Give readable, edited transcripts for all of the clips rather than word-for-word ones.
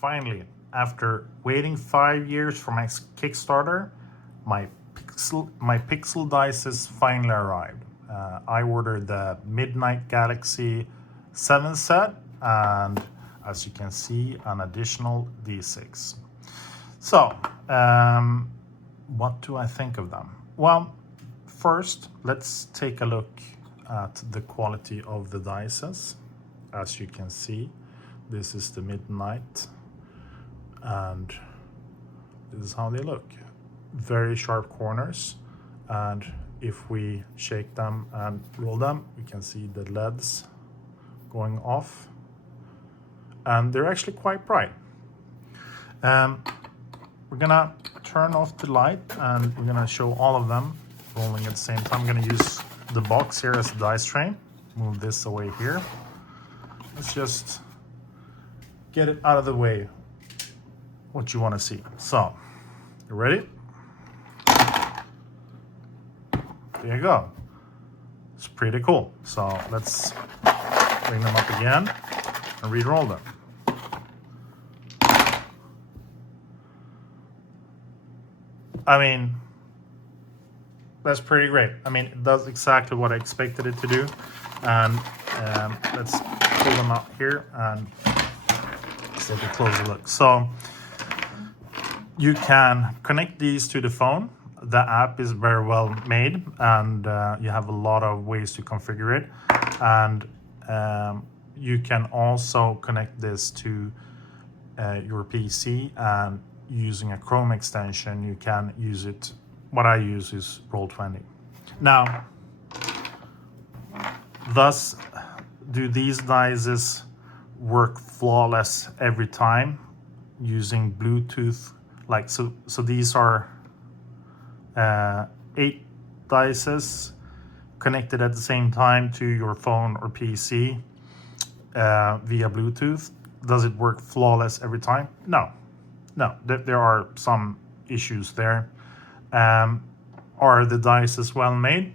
Finally, after waiting 5 years for my Kickstarter, my Pixel dices finally arrived. I ordered the Midnight Galaxy 7 set, and as you can see, an additional D6. So, what do I think of them? Well, first, let's take a look at the quality of the dices. As you can see, this is the Midnight, and this is how they look. Very sharp corners, and if we shake them and roll them, we can see the LEDs going off, and they're actually quite bright. We're gonna turn off the light and we're gonna show all of them rolling at the same time. I'm gonna use the box here as a dice tray. Move this away here. Let's just get it out of the way, what you want to see. So, you ready? There you go. It's pretty cool. So let's bring them up again and re-roll them. I mean, that's pretty great. I mean, it does exactly what I expected it to do. And let's pull them out here and let's take a closer look. So you can connect these to the phone. The app is very well made, and you have a lot of ways to configure it. And you can also connect this to your PC, and using a Chrome extension, you can use it. What I use is Roll20. Now, thus, do these dices work flawless every time using Bluetooth? Like, so these are 8 dices connected at the same time to your phone or PC via Bluetooth. Does it work flawless every time? No, there are some issues there. Are the dices well made?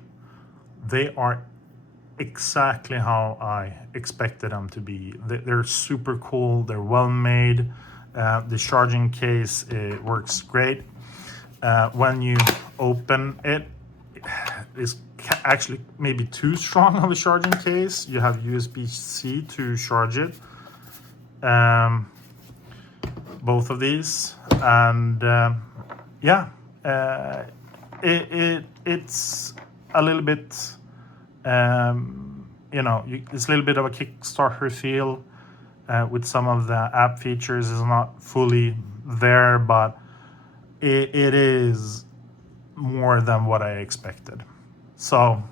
They are exactly how I expected them to be. They're super cool, they're well made. The charging case, it works great. When you open it, it's actually maybe too strong of a charging case. You have USB-C to charge it. Both of these, and yeah, it's a little bit, it's a little bit of a Kickstarter feel with some of the app features. Is not fully there, but it is more than what I expected. So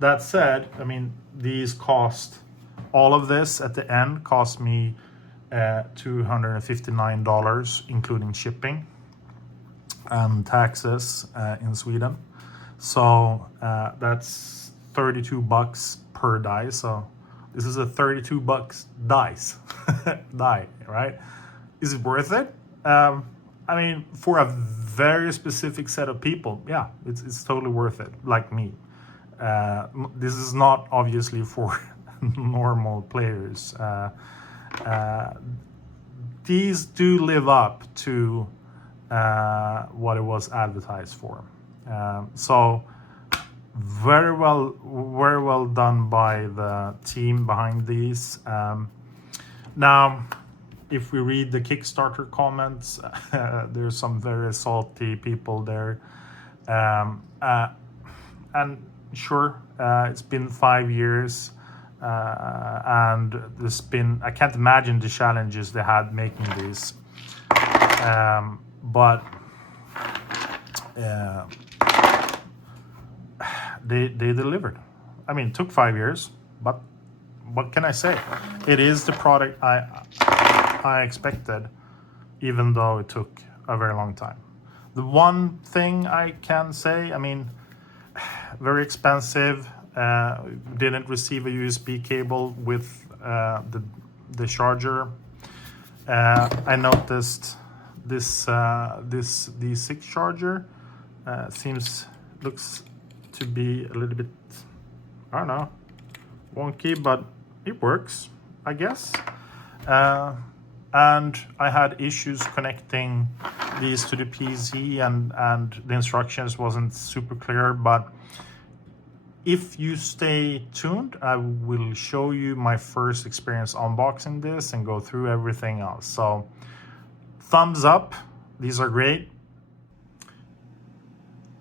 that said, I mean, these cost, all of this at the end cost me $259, including shipping and taxes in Sweden. So that's $32 per die. So this is a $32 dice die, right? Is it worth it? I mean, for a very specific set of people, yeah, it's totally worth it. Like me, this is not obviously for normal players. These do live up to what it was advertised for. So very well done by the team behind these. Now, if we read the Kickstarter comments, there's some very salty people there. And sure, it's been 5 years. And there's been, I can't imagine the challenges they had making these, but they delivered. I mean, it took 5 years, but what can I say? It is the product I expected, even though it took a very long time. The one thing I can say, I mean, very expensive. Didn't receive a USB cable with the charger. I noticed this D6 charger looks to be a little bit, I don't know, wonky, but it works, I guess. and I had issues connecting these to the PC, and the instructions wasn't super clear. But if you stay tuned, I will show you my first experience unboxing this and go through everything else. So thumbs up, these are great.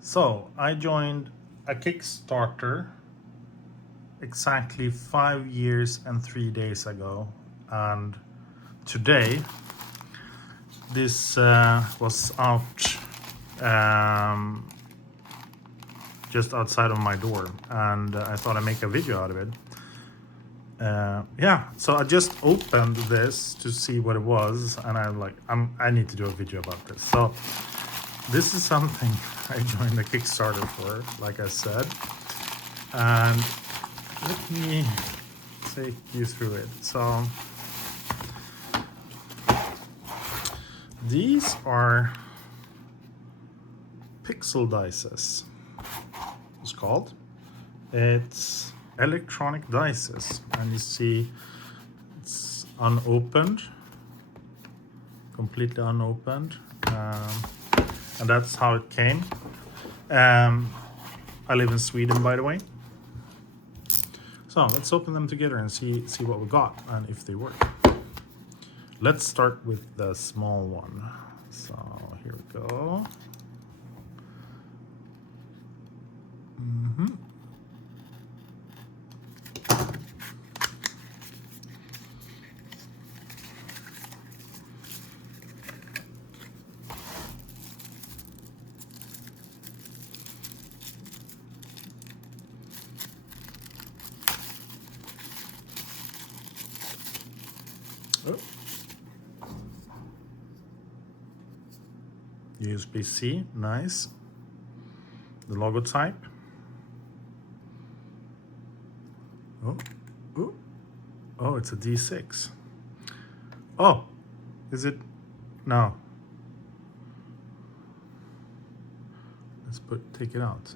So I joined a Kickstarter exactly 5 years and 3 days ago, and today this was out just outside of my door, and I thought I'd make a video out of it. Yeah, so I just opened this to see what it was, and I'm like, I need to do a video about this. So this is something I joined the Kickstarter for, like I said, and let me take you through it. So these are pixel dices, it's called. It's electronic dices, and you see it's unopened, completely unopened, and that's how it came. I live in Sweden, by the way. So let's open them together and see what we got and if they work. Let's start with the small one. So here we go. Oh. USB-C, nice. The logo type. Oh, it's a D6. Oh, is it? No. Let's take it out.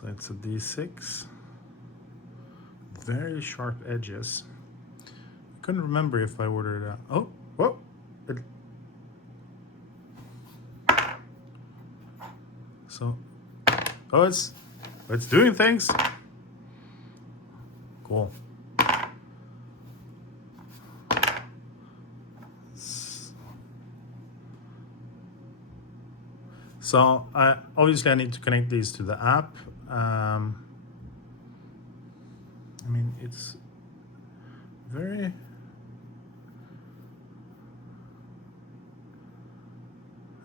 So it's a D6. Very sharp edges. I couldn't remember if I ordered a. Oh, whoa! So, oh, it's doing things. Cool. So obviously I need to connect these to the app. I mean, it's very.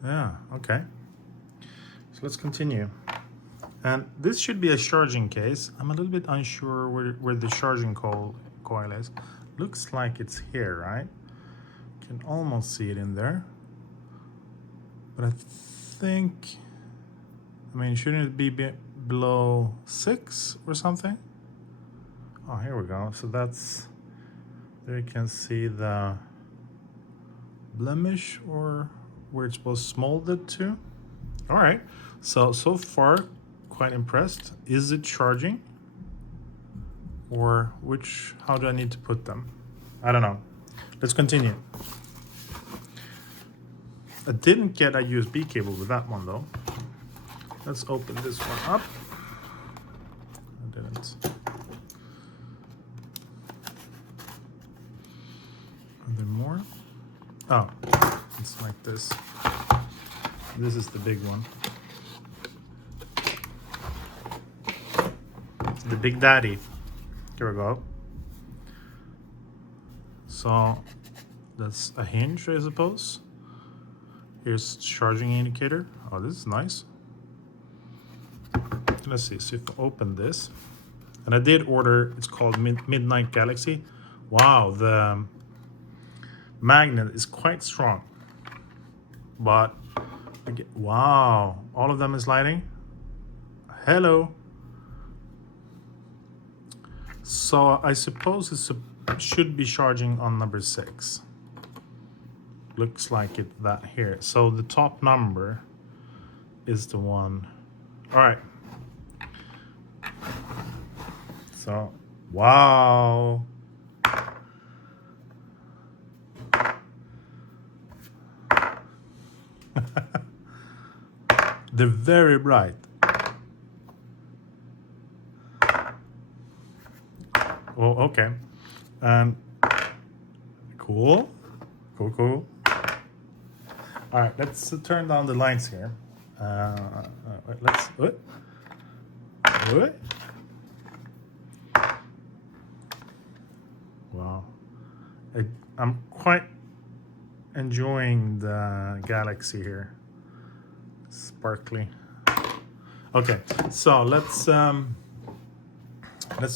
Yeah, okay. So let's continue. And this should be a charging case. I'm a little bit unsure where the charging coil is. Looks like it's here, right? Can almost see it in there. But I think, I mean, shouldn't it be below 6 or something? Oh, here we go. So that's, there you can see the blemish or where it's supposed molded to. All right, so far, quite impressed. Is it charging? Or how do I need to put them? I don't know. Let's continue. I didn't get a USB cable with that one though. Let's open this one up. I didn't. Are there more? Oh, it's like this. This is the big one. The Big Daddy. Here we go. So that's a hinge, I suppose. Here's charging indicator. Oh, this is nice. Let's see. So if I open this, and I did order. It's called Midnight Galaxy. Wow, the magnet is quite strong. But wow, all of them is lighting. Hello. So I suppose it should be charging on number 6. Looks like it that here. So the top number is the one. All right. So Wow. They're very bright. Oh, okay. And cool. Cool. All right, let's turn down the lights here. Let's. Wow. I'm quite enjoying the galaxy here. Sparkly. Okay, so let's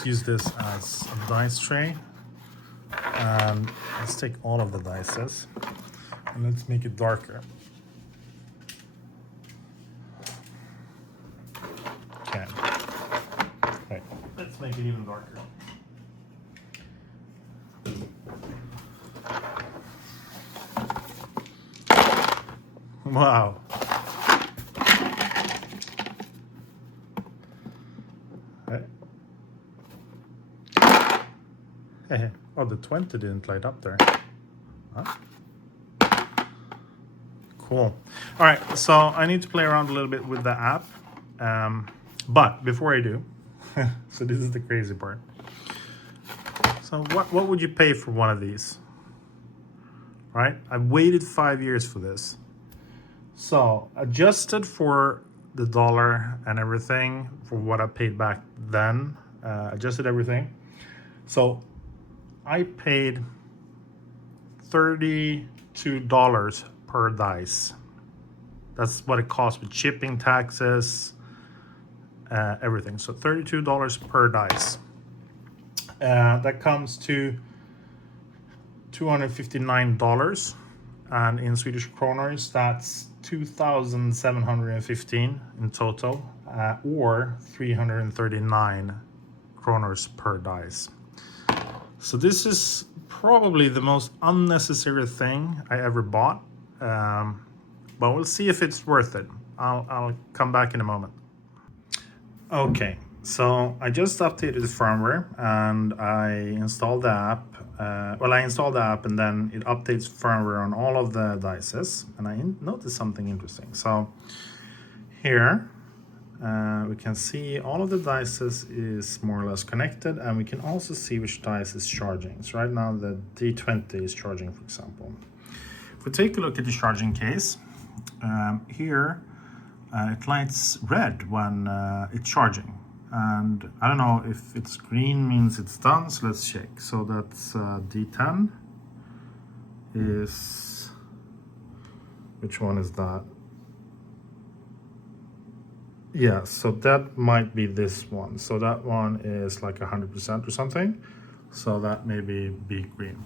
use this as a dice tray. And let's take all of the dices and let's make it darker. Okay. Right. Let's make it even darker. Wow. Hey. Oh, the 20 didn't light up there. Huh? Cool. All right, so I need to play around a little bit with the app. But before I do, so this is the crazy part. So what would you pay for one of these? Right? I've waited 5 years for this. So adjusted for the dollar and everything, for what I paid back then, adjusted everything. So I paid $32 per dice. That's what it costs with shipping, taxes, everything. So $32 per dice. That comes to $259, and in Swedish kronors, that's 2,715 in total, or 339 kronors per dice. So this is probably the most unnecessary thing I ever bought, but we'll see if it's worth it. I'll come back in a moment. Okay, so I just updated the firmware and I installed the app. I installed the app and then it updates firmware on all of the dices, and I noticed something interesting. So here we can see all of the dices is more or less connected, and we can also see which dice is charging. So right now the D20 is charging, for example. If we take a look at the charging case, here it lights red when it's charging. And I don't know if it's green means it's done, so let's check. So that's D10 is, which one is that? Yeah, so that might be this one. So that one is like 100% or something. So that may be green.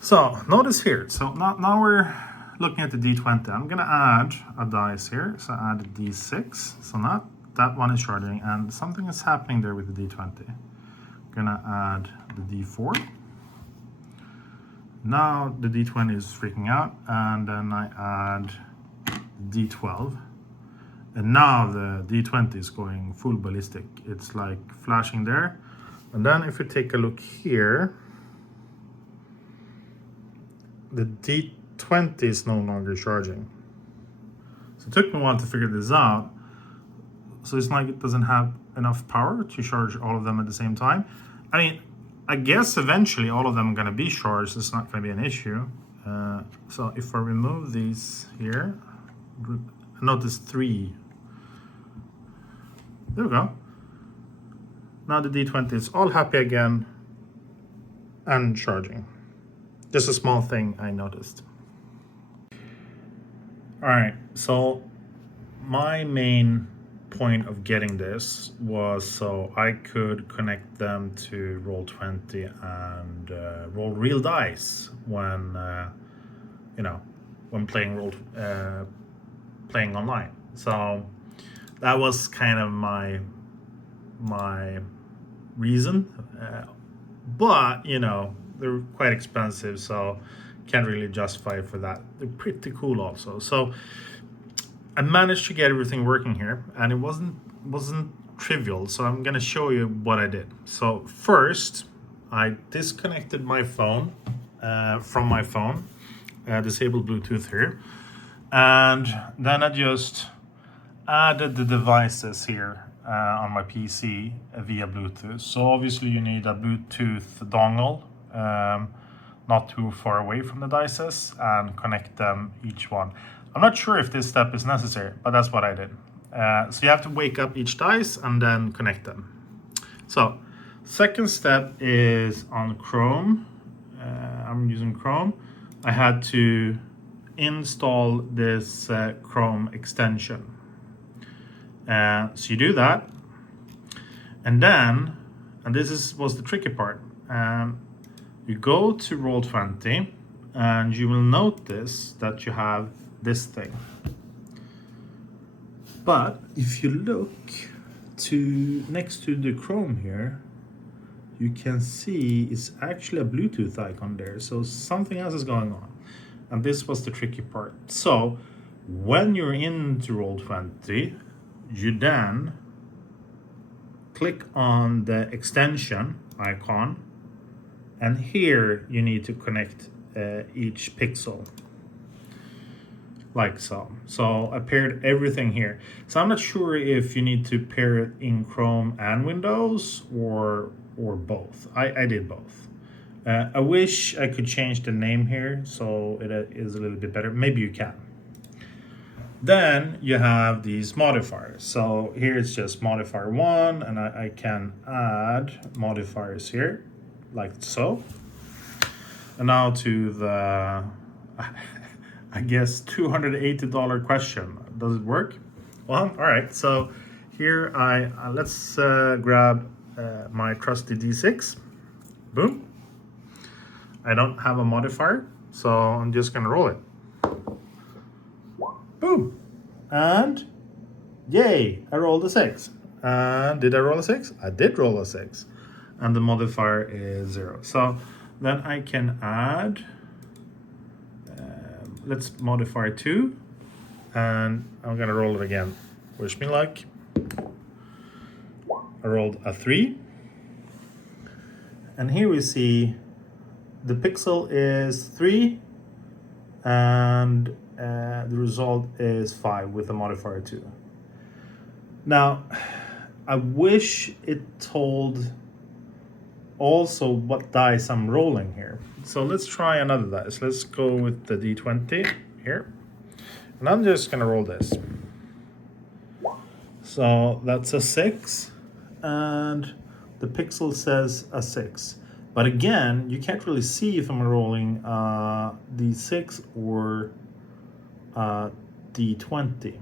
So notice here, so now we're looking at the D20. I'm gonna add a dice here. So add a D6. So not that one is charging, and something is happening there with the D20. Gonna add the D4. Now the D20 is freaking out, and then I add D12. And now the D20 is going full ballistic. It's like flashing there. And then if we take a look here, the D20 is no longer charging. So it took me a while to figure this out. So it's like it doesn't have enough power to charge all of them at the same time. I mean, I guess eventually all of them are going to be charged. It's not going to be an issue. So if I remove these here, notice 3. There we go. Now the D20 is all happy again and charging. Just a small thing I noticed. All right, so my main point of getting this was so I could connect them to Roll20 and roll real dice when when playing playing online. So that was kind of my reason, but they're quite expensive, so can't really justify it for that. They're pretty cool also. So I managed to get everything working here, and it wasn't trivial, so I'm gonna show you what I did. So first, I disconnected my phone from my phone, disabled Bluetooth here, and then I just added the devices here on my PC via Bluetooth. So obviously you need a Bluetooth dongle, not too far away from the dices, and connect them each one. I'm not sure if this step is necessary, but that's what I did. So you have to wake up each dice and then connect them. So second step is on Chrome. I'm using Chrome. I had to install this Chrome extension. So you do that, and then, and this was the tricky part, you go to Roll20 and you will notice that you have this thing. But if you look next to the Chrome here, you can see it's actually a Bluetooth icon there. So something else is going on. And this was the tricky part. So when you're into Roll20, you then click on the extension icon, and here you need to connect each pixel. Like so. So I paired everything here. So I'm not sure if you need to pair it in Chrome and Windows or both. I did both. I wish I could change the name here so it is a little bit better. Maybe you can. Then you have these modifiers. So here it's just modifier 1, and I can add modifiers here, like so. And now to the I guess $280 question. Does it work? Well, all right. So here let's grab my trusty D6. Boom. I don't have a modifier, so I'm just gonna roll it. Boom. And yay, I rolled a 6. And did I roll a 6? I did roll a 6. And the modifier is 0. So then I can add, let's modify 2, and I'm gonna roll it again. Wish me luck. I rolled a 3, and here we see the pixel is 3, and the result is 5 with a modifier 2. Now, I wish it told also what dice I'm rolling here. So let's try another dice. Let's go with the D20 here. And I'm just gonna roll this. So that's a 6, and the pixel says a 6. But again, you can't really see if I'm rolling D6 or D20.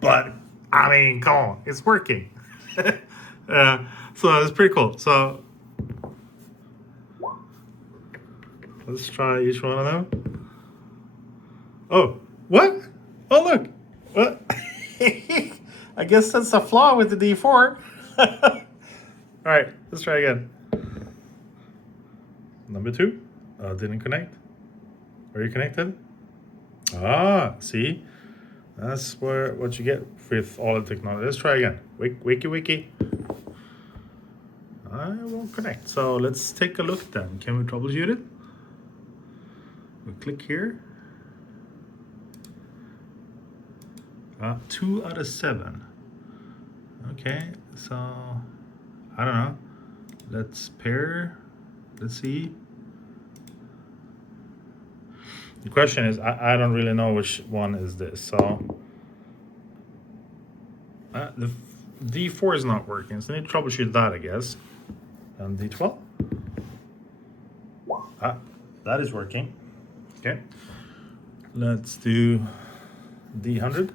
But I mean, come on, it's working. So it's pretty cool. So let's try each one of them. Oh, what? Oh, look. What? I guess that's a flaw with the D4. All right, let's try again. Number 2. Didn't connect. Are you connected? Ah, see? That's what you get with all the technology. Let's try again. Wiki. I won't connect. So let's take a look then. Can we troubleshoot it? We click here. 2 out of 7. Okay, so I don't know. Let's pair. Let's see. The question is, I don't really know which one is this. So the D4 is not working, so I need to troubleshoot that, I guess. And D12. That is working. Okay. Let's do D100.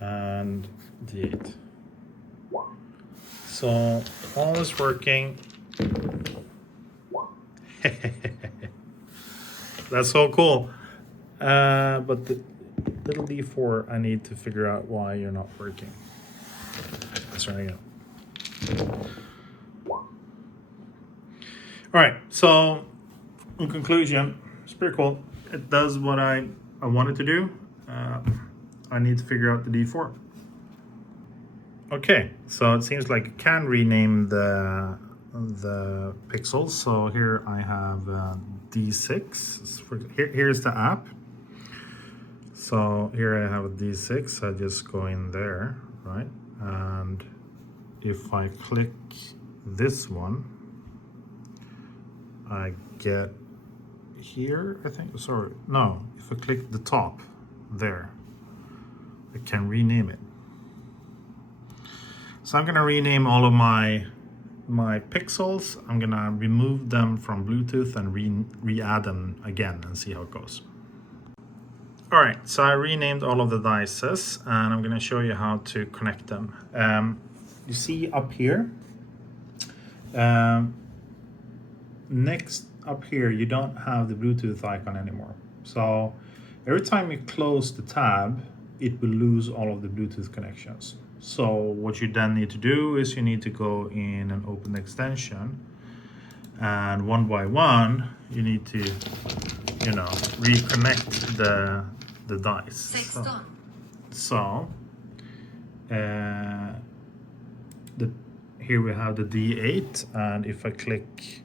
And D8. So all is working. That's so cool. But the little D4, I need to figure out why you're not working. Let's try again. All right, so in conclusion, it's pretty cool. It does what I wanted to do. I need to figure out the D4. Okay, so it seems like I can rename the pixels. So here I have D6. Here's the app. So here I have a D6. I just go in there, right? And if I click this one, I get here, I think. Sorry, no. If I click the top there, I can rename it. So I'm gonna rename all of my pixels. I'm gonna remove them from Bluetooth and re-add them again and see how it goes. All right, so I renamed all of the dices and I'm gonna show you how to connect them. You see up here, next up here, you don't have the Bluetooth icon anymore. So every time you close the tab, it will lose all of the Bluetooth connections. So what you then need to do is you need to go in and open the extension, and one by one, you need to, reconnect the dice. Here we have the D8, and if I click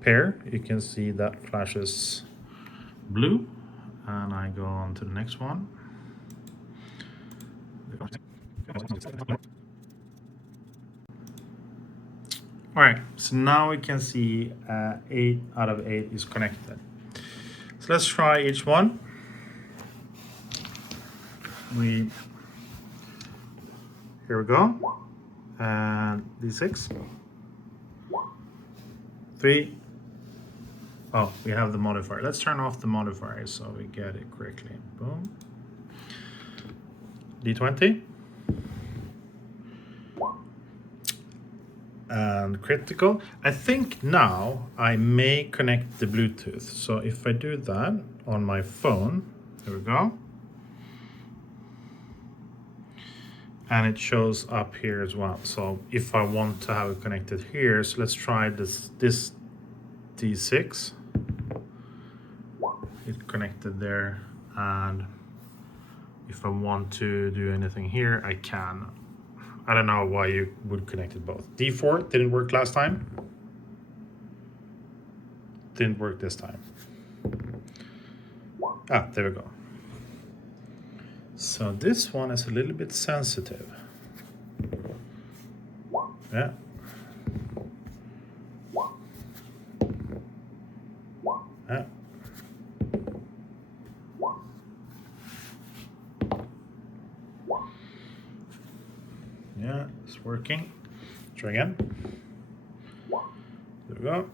pair, you can see that flashes blue, and I go on to the next one. All right, so now we can see 8 out of 8 is connected. So let's try each one. Here we go, and D6, 3. Oh, we have the modifier. Let's turn off the modifier so we get it correctly. Boom. D20. And critical. I think now I may connect the Bluetooth. So if I do that on my phone, here we go. And it shows up here as well. So if I want to have it connected here, so let's try this D6. It connected there, and if I want to do anything here, I can. I don't know why you would connect it both. D4 didn't work last time. Didn't work this time. Ah, there we go. So this one is a little bit sensitive. Yeah. Yeah. Yeah, it's working. Try again. There we go.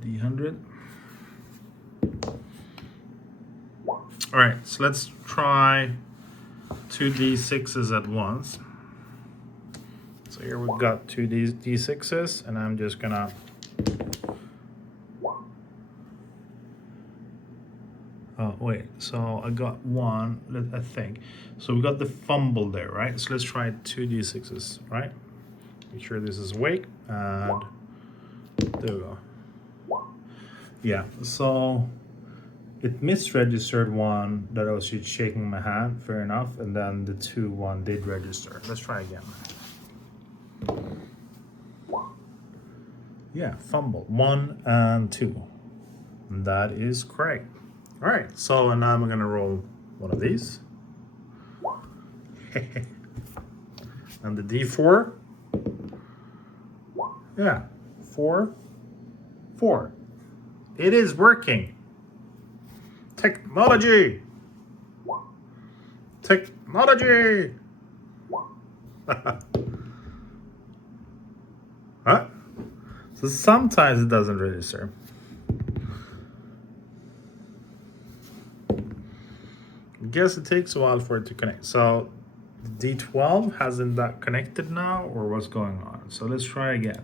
D100. All right, so let's try 2 D6s at once. So here we've got 2 D6s, and I'm just gonna wait, so I got one, I think. So we got the fumble there, right? So let's try 2 D6s, right? Make sure this is awake, and there we go. Yeah, so it misregistered one that I was just shaking my hand, fair enough, and then the 2-1 did register. Let's try again. Yeah, fumble, 1 and 2. And that is correct. All right, so now I'm gonna roll one of these. And the D4. Yeah, 4, 4. It is working. Technology. Technology. Huh? So sometimes it doesn't register. I guess it takes a while for it to connect. So the D12 hasn't that connected now, or what's going on? So let's try again.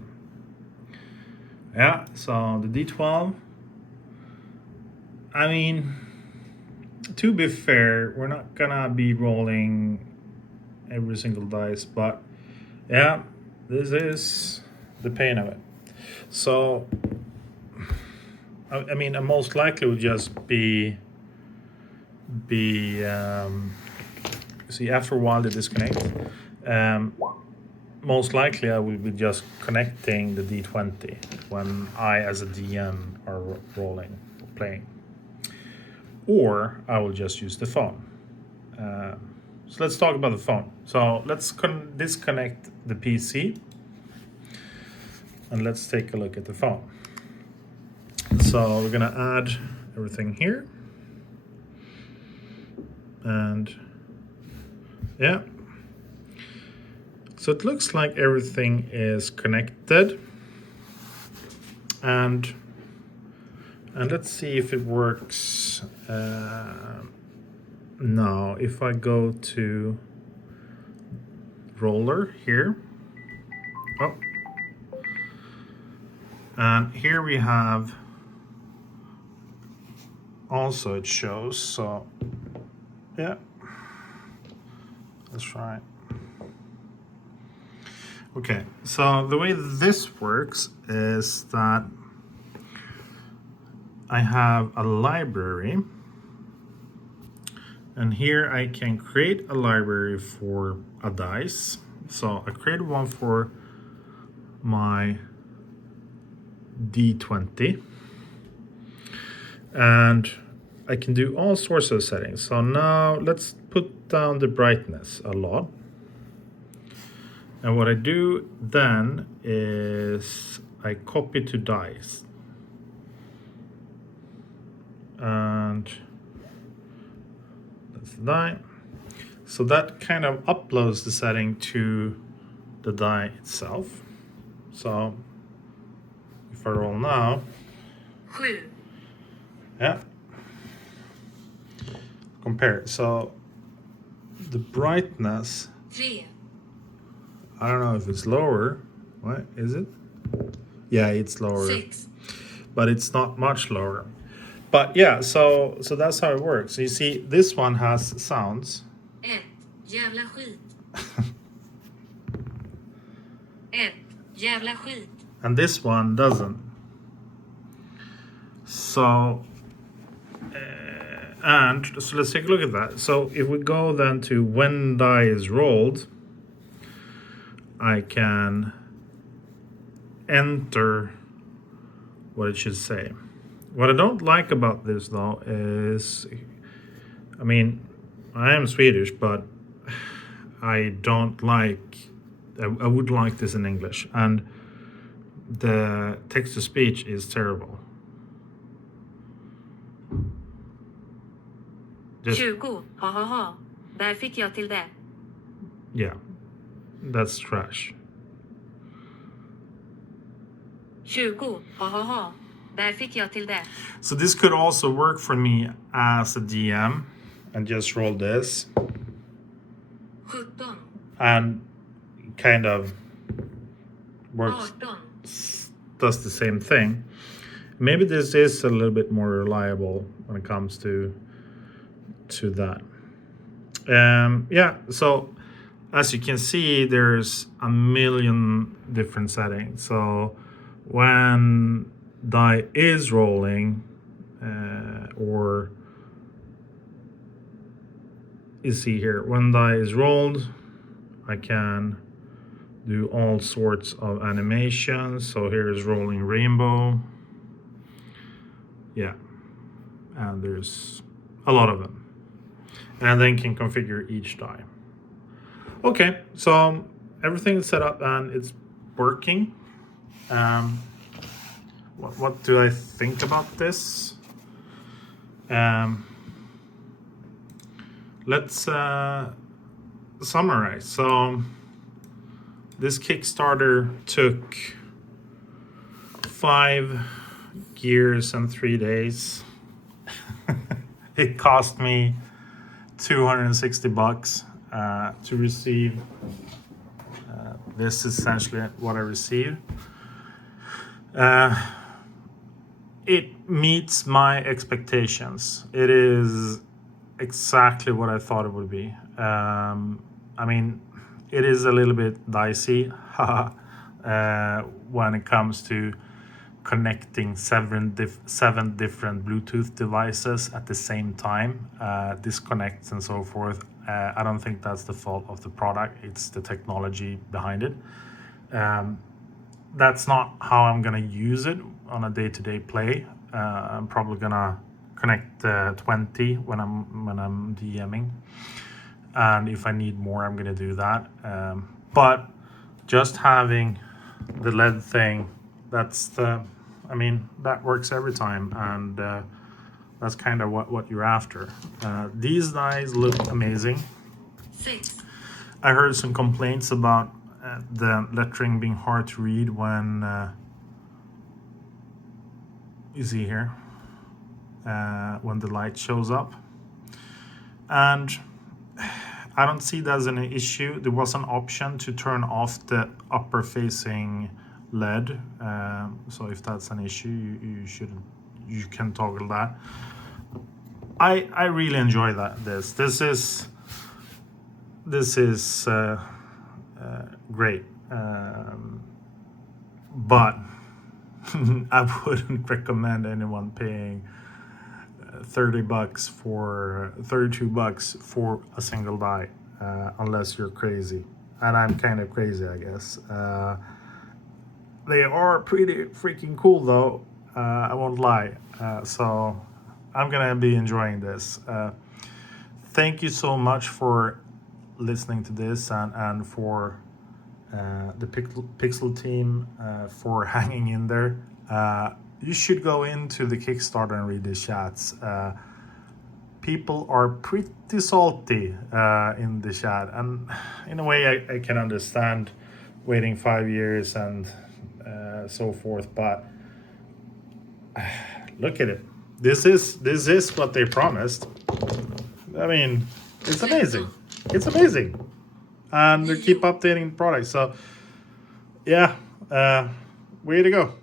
Yeah, so the D12, I mean, to be fair, we're not gonna be rolling every single dice, but Yeah, this is the pain of it. So, I mean, most likely would just be see, after a while they disconnect. Most likely I will be just connecting the D20 when I as a DM are rolling, playing. Or I will just use the phone. So let's talk about the phone. So let's disconnect the PC and let's take a look at the phone. So we're gonna add everything here. And yeah. So it looks like everything is connected. And let's see if it works. Now, if I go to roller here. Oh. And here we have also it shows, so yeah. Let's try it. Okay, so the way this works is that I have a library, and here I can create a library for a dice. So I created one for my D20, and I can do all sorts of settings. So now let's put down the brightness a lot. And what I do then is I copy to dice. And that's the die. So that kind of uploads the setting to the die itself. So if I roll now, yeah, compare. So the brightness, I don't know if it's lower. What is it? Yeah, it's lower. 6. But it's not much lower. But yeah, so that's how it works. So you see, this one has sounds. 1. Jävla skit. 1. Jävla skit. And this one doesn't. So, and so let's take a look at that. So if we go then to when die is rolled, I can enter what it should say. What I don't like about this though is, I mean, I am Swedish, but I don't like, I would like this in English, and the text to speech is terrible. 20. Ha ha ha. Där fick jag till det. Yeah, that's trash. 20. Ha ha ha. Där fick jag till det. So this could also work for me as a DM and just roll this 17. and kind of works, 18. does the same thing. Maybe this is a little bit more reliable when it comes to that. Yeah, so as you can see, there's a million different settings. So when die is rolling, or you see here, when die is rolled, I can do all sorts of animations. So here is rolling rainbow. Yeah, and there's a lot of them. And then can configure each die. Okay, so everything is set up and it's working. What do I think about this? Let's summarize. So this Kickstarter took 5 years and 3 days. It cost me $260 to receive. This is essentially what I received. It meets my expectations. It is exactly what I thought it would be. I mean, it is a little bit dicey when it comes to connecting seven different Bluetooth devices at the same time, disconnects and so forth. I don't think that's the fault of the product, it's the technology behind it. That's not how I'm gonna use it on a day-to-day play. I'm probably gonna connect 20 when I'm DMing, and if I need more, I'm gonna do that. But just having the LED thing, that works every time, and that's kind of what you're after. These guys look amazing. 6, I heard some complaints about the lettering being hard to read when you see here when the light shows up, and I don't see that as an issue. There was an option to turn off the upper facing LED, so if that's an issue, you can toggle that. I really enjoy this is great, but I wouldn't recommend anyone paying $32 for a single die, unless you're crazy, and I'm kind of crazy, I guess. They are pretty freaking cool though, I won't lie, so I'm gonna be enjoying this. Thank you so much for listening to this, and for the Pixel team for hanging in there. You should go into the Kickstarter and read the chats. People are pretty salty in the chat, and in a way I can understand waiting 5 years and so forth, but look at it. This is what they promised. I mean, it's amazing. It's amazing, and they keep updating the product. So yeah, way to go.